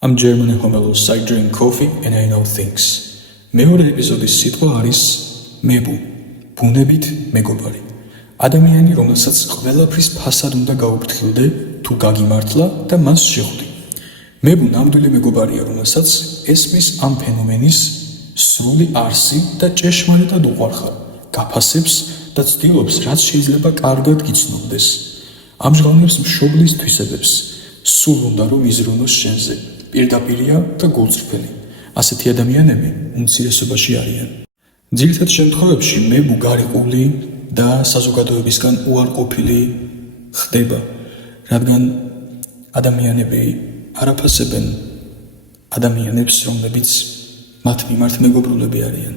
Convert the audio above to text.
I'm German homelos, I drink coffee and I know things. მეორე ეპიზოდის სიტყვა არის მებუ, ბუნებით მეგობარი. ადამიანი, რომელსაც ყველაფრის ფასად უნდა გაუფრთხილდე, თუ გაგიმართლა და მას შეხვდი. მებუ ნამდვილი მეგობარია, რომელსაც ესმის ამ ფენომენის სრული არსი და ჭეშმარიტად უყვარხარ, გაფასებს და ცდილობს, რაც შეიძლება კარგად გიცნობდეს. ამჟღავნებს მშობლის თვისებებს, სულ უნდა რომ იზრუნოს შენზე. პირდაპირია და გულწრფელი. ასეთი ადამიანები უმცირესობაში არიან. ძირითად შემთხვევებში მებუ გარიყული და საზოგადოებისგან უარყოფილი ხდება, რადგან ადამიანები არაფასებენ ადამიანებს, რომლებიც მათ მიმართ მეგობრულები არიან.